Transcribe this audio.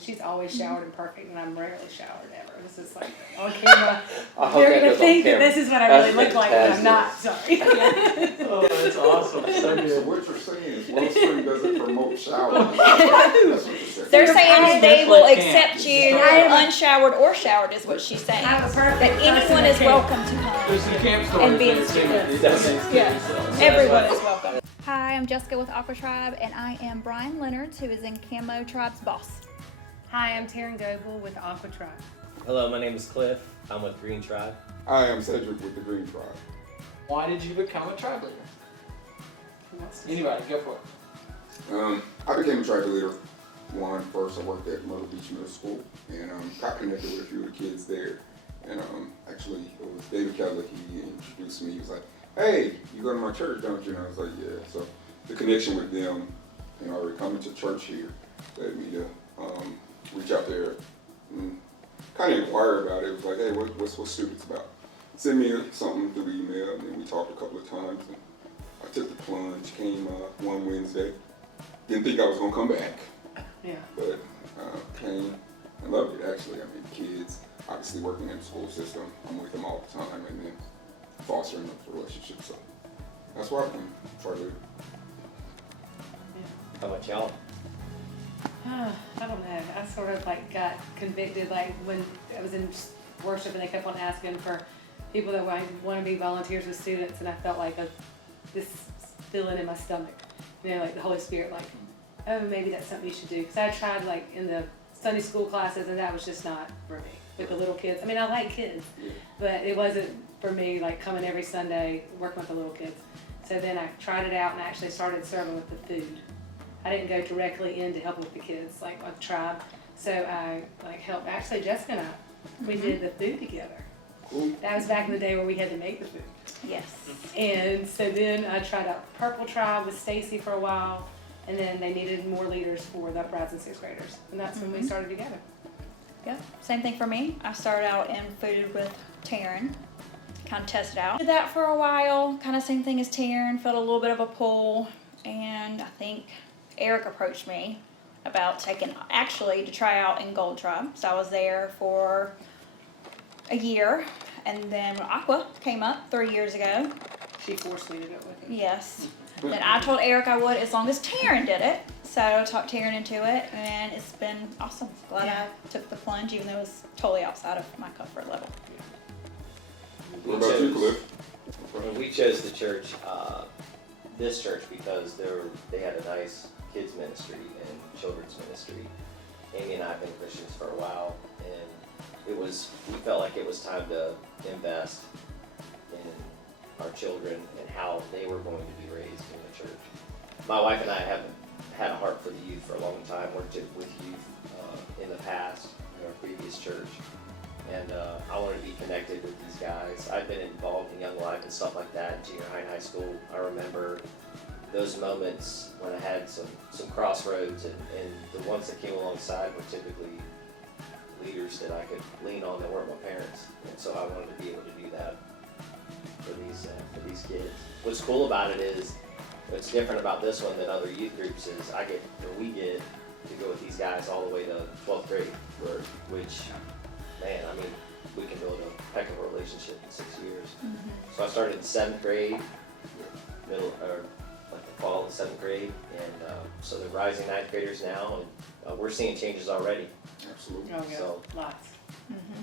She's always showered and perfect, and I'm rarely showered ever. This is like on camera. I hope They're that gonna goes on think that camera. this is what I That's really look like, but I'm not. fantastic. Sorry. Oh, that's awesome. So So good. what you're saying is Wellspring doesn't promote showering. That's what you're saying. They're saying they will Definitely can't. accept you unshowered or showered is what she's saying. I have a perfect That anyone is welcome to There's come. some camp And stories being there too. students. Yeah. Everyone is welcome. Hi, I'm Jessica with Aqua Tribe, and I am Brian Leonards, who is in Camo Tribe's boss. Hi, I'm Taryn Goebel with Aqua Tribe. Hello, my name is Cliff. I'm with Green Tribe. I am Cedric with the Green Tribe. Why did you become a tribe leader? Anybody, go for it. I became a tribe leader. First, I worked at Myrtle Beach Middle School and got connected with a few of the kids there. And actually, it was David Keller. He introduced me. He was like, "Hey, you go to my church, don't you?" And I was like, "Yeah." So the connection with them, already coming to church here, led me to reach out there and kind of inquire about it. It was like, "Hey, what's students about?" Send me something through the email, and then we talked a couple of times. And I took the plunge. Came one Wednesday. Didn't think I was gonna come back, Yeah. but came and loved it. Actually, I mean, kids obviously working in the school system. I'm with them all the time, and then fostering those relationships. So that's why I became tribe leader. How about y'all? I don't know. I sort of like got convicted like when I was in worship and they kept on asking for people that want to be volunteers with students, and I felt like this feeling in my stomach. Like the Holy Spirit, like, oh, maybe that's something you should do. Because I tried like in the Sunday school classes, and that was just not for me with the little kids. I mean, I like kids, but it wasn't for me like coming every Sunday working with the little kids. So then I tried it out and actually started serving with the food. I didn't go directly in to help with the kids like a tribe. So I like helped. Actually, Jessica and I, we did the food together. Cool. That was back in the day where we had to make the food. Yes. And so then I tried out Purple Tribe with Stacy for a while, and then they needed more leaders for the uprising sixth graders, and that's when we started together. Yep. Same thing for me. I started out in food with Taryn. Kind of tested out. Did that for a while. Kind of same thing as Taryn. Felt a little bit of a pull, and I think Eric approached me about to try out in Gold Tribe. So I was there for a year, and then when Aqua came up 3 years ago. She forced me to go with her. Yes. Then I told Eric I would as long as Taryn did it. So I talked Taryn into it, and it's been awesome. Glad I took the plunge, even though it was totally outside of my comfort level. What about you, Cliff? We chose the church, this church, because they had a nice kids ministry and children's ministry. Amy and I have been Christians for a while, and we felt like it was time to invest in our children and how they were going to be raised in the church. My wife and I haven't had a heart for the youth for a long time. Worked with youth in the past in our previous church, and I wanted to be connected with these guys. I've been involved in Young Life and stuff like that in junior high and high school. I remember those moments when I had some crossroads, and the ones that came alongside were typically leaders that I could lean on that weren't my parents, and so I wanted to be able to do that for these kids. What's cool about it is, what's different about this one than other youth groups is we get to go with these guys all the way to 12th grade, which, man, I mean, we can build a heck of a relationship in 6 years. So I started in 7th grade, the fall of 7th grade, and so they're rising 9th graders now, and we're seeing changes already. Absolutely. Oh, yeah. So- Lots. Mm-hmm.